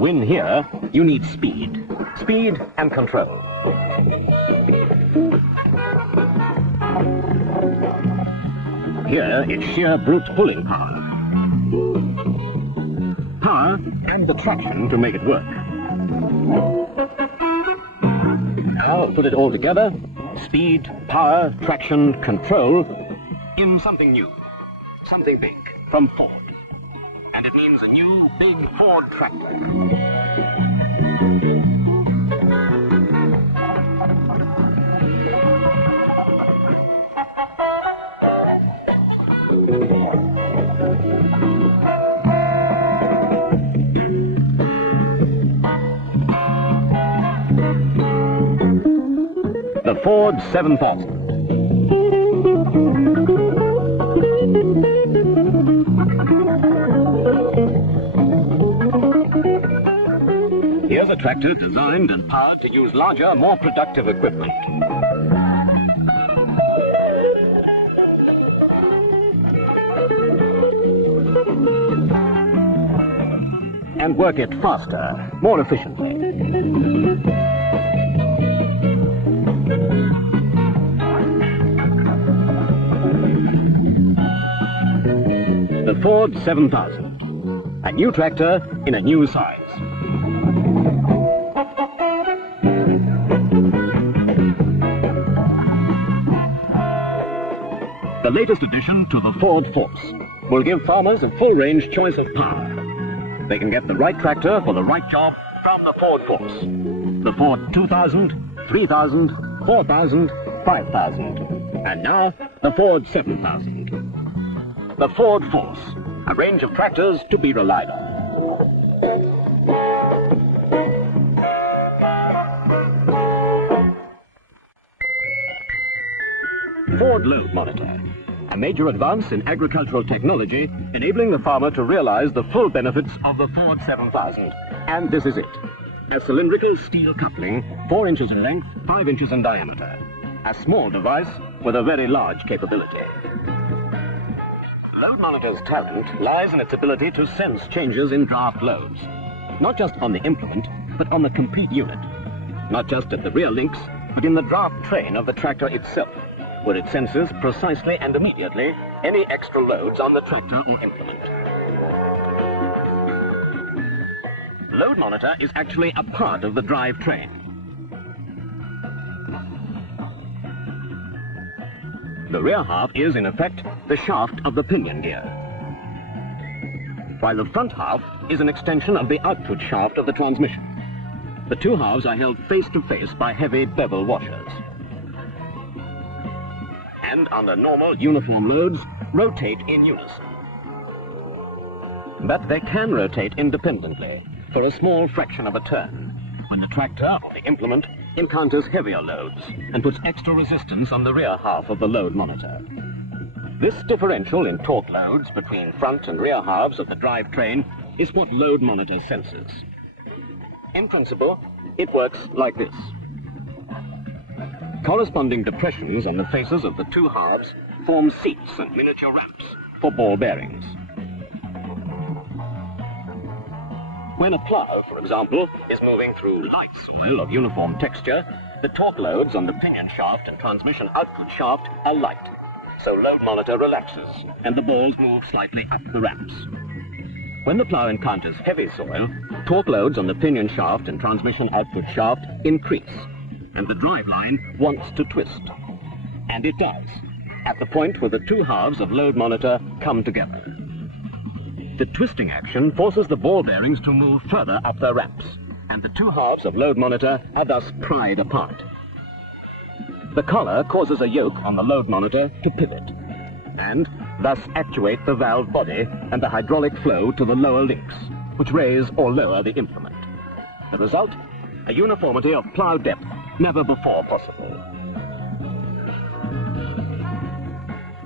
win here, you need speed. Speed and control. Here, it's sheer brute pulling power. Power and the traction to make it work. Now, put it all together. Speed, power, traction, control in something new. Something big from Ford. And it means a new, big Ford tractor. The Ford 7000. Here's a tractor designed and powered to use larger, more productive equipment. And work it faster, more efficiently. The Ford 7000, a new tractor in a new size. The latest addition to the Ford Force will give farmers a full-range choice of power. They can get the right tractor for the right job from the Ford Force. The Ford 2000, 3000, 4000, 5000. And now, the Ford 7000. The Ford Force, a range of tractors to be relied on. Ford Load Monitor, a major advance in agricultural technology, enabling the farmer to realize the full benefits of the Ford 7000. And this is it. A cylindrical steel coupling, 4 inches in length, 5 inches in diameter. A small device with a very large capability. Load Monitor's talent lies in its ability to sense changes in draft loads. Not just on the implement, but on the complete unit. Not just at the rear links, but in the draft train of the tractor itself, where it senses precisely and immediately any extra loads on the tractor or implement. Load Monitor is actually a part of the drive train. The rear half is, in effect, the shaft of the pinion gear, while the front half is an extension of the output shaft of the transmission. The two halves are held face to face by heavy bevel washers, and under normal uniform loads, rotate in unison. But they can rotate independently for a small fraction of a turn, when the tractor or the implement encounters heavier loads and puts extra resistance on the rear half of the load monitor. This differential in torque loads between front and rear halves of the drivetrain is what Load Monitor senses. In principle, it works like this. Corresponding depressions on the faces of the two halves form seats and miniature ramps for ball bearings. When a plough, for example, is moving through light soil of uniform texture, the torque loads on the pinion shaft and transmission output shaft are light, so Load Monitor relaxes and the balls move slightly up the ramps. When the plough encounters heavy soil, torque loads on the pinion shaft and transmission output shaft increase, and the driveline wants to twist. And it does, at the point where the two halves of Load Monitor come together. The twisting action forces the ball bearings to move further up their ramps, and the two halves of Load Monitor are thus pried apart. The collar causes a yoke on the Load Monitor to pivot, and thus actuate the valve body and the hydraulic flow to the lower links, which raise or lower the implement. The result? A uniformity of plough depth never before possible.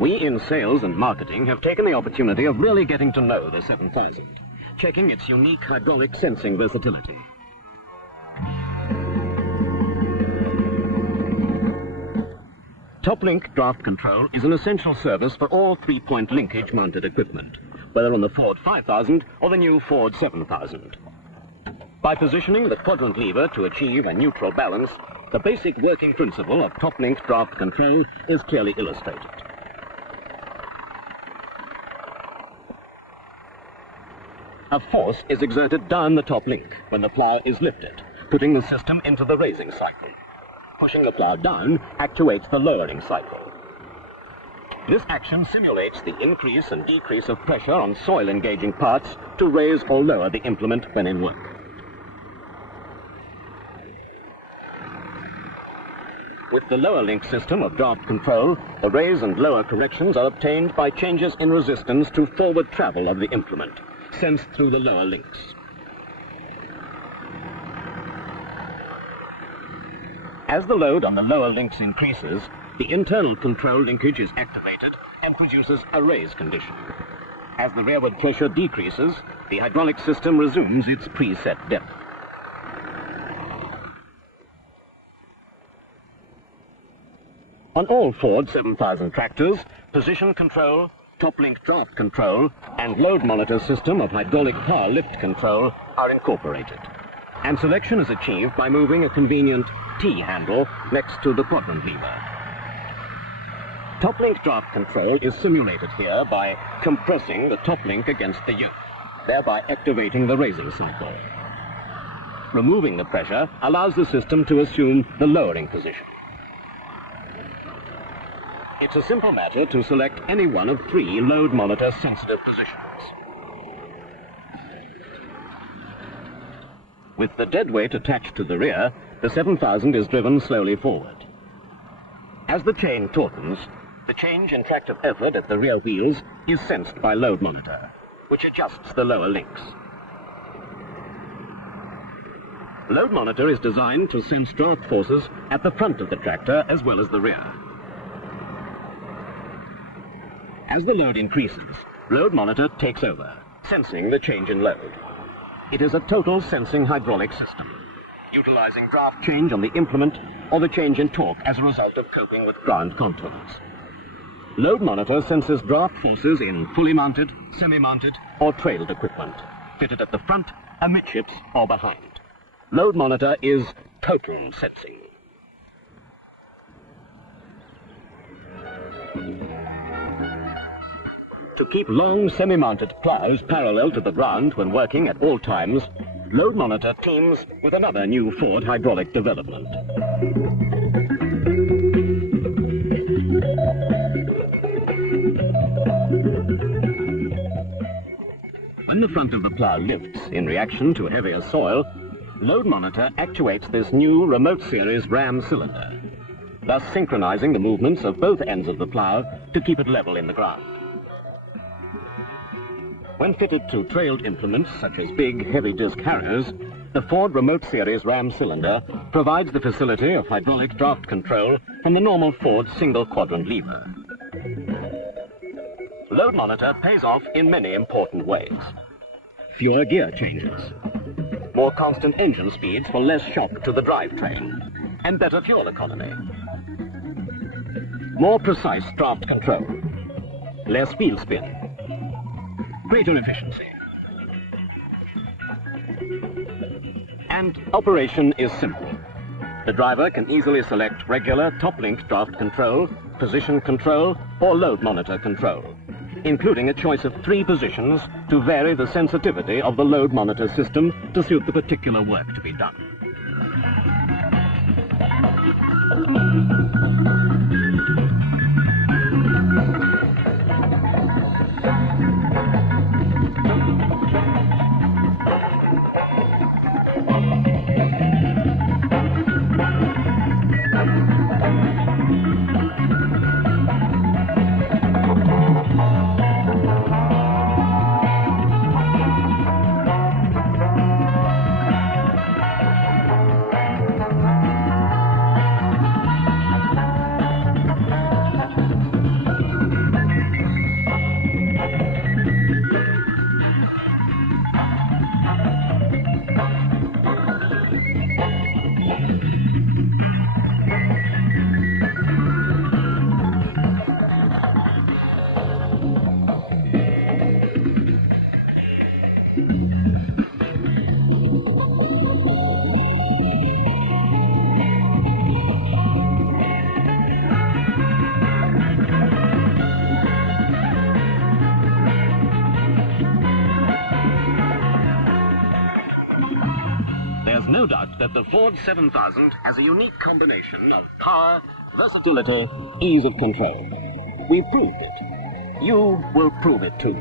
We in sales and marketing have taken the opportunity of really getting to know the 7000, checking its unique hydraulic sensing versatility. Top-link draft control is an essential service for all three-point linkage mounted equipment, whether on the Ford 5000 or the new Ford 7000. By positioning the quadrant lever to achieve a neutral balance, the basic working principle of top-link draft control is clearly illustrated. A force is exerted down the top link when the plough is lifted, putting the system into the raising cycle. Pushing the plough down actuates the lowering cycle. This action simulates the increase and decrease of pressure on soil-engaging parts to raise or lower the implement when in work. With the lower link system of draft control, the raise and lower corrections are obtained by changes in resistance to forward travel of the implement, sensed through the lower links. As the load on the lower links increases, the internal control linkage is activated and produces a raise condition. As the rearward pressure decreases, the hydraulic system resumes its preset depth. On all Ford 7000 tractors, position control, top-link draft control, and load monitor system of hydraulic power lift control are incorporated. And selection is achieved by moving a convenient T-handle next to the quadrant lever. Top-link draft control is simulated here by compressing the top link against the yoke, thereby activating the raising cycle. Removing the pressure allows the system to assume the lowering position. It's a simple matter to select any one of 3 load monitor sensitive positions. With the dead weight attached to the rear, the 7000 is driven slowly forward. As the chain tautens, the change in tractive effort at the rear wheels is sensed by load monitor, which adjusts the lower links. Load monitor is designed to sense draft forces at the front of the tractor as well as the rear. As the load increases, load monitor takes over, sensing the change in load. It is a total sensing hydraulic system, utilizing draft change on the implement or the change in torque as a result of coping with ground contours. Load monitor senses draft forces in fully mounted, semi-mounted, or trailed equipment, fitted at the front, amidships, or behind. Load monitor is total sensing. To keep long semi-mounted ploughs parallel to the ground when working at all times, load monitor teams with another new Ford hydraulic development. When the front of the plough lifts in reaction to heavier soil, load monitor actuates this new remote series ram cylinder, thus synchronizing the movements of both ends of the plough to keep it level in the ground. When fitted to trailed implements such as big, heavy disc harrows, the Ford Remote Series ram cylinder provides the facility of hydraulic draft control from the normal Ford single quadrant lever. Load monitor pays off in many important ways. Fewer gear changes, more constant engine speeds for less shock to the drivetrain, and better fuel economy. More precise draft control, less wheel spin, greater efficiency. And operation is simple. The driver can easily select regular top-link draft control, position control, or load monitor control, including a choice of 3 positions to vary the sensitivity of the load monitor system to suit the particular work to be done. no doubt that the Ford 7000 has a unique combination of power, versatility, ease of control. We've proved it. You will prove it too.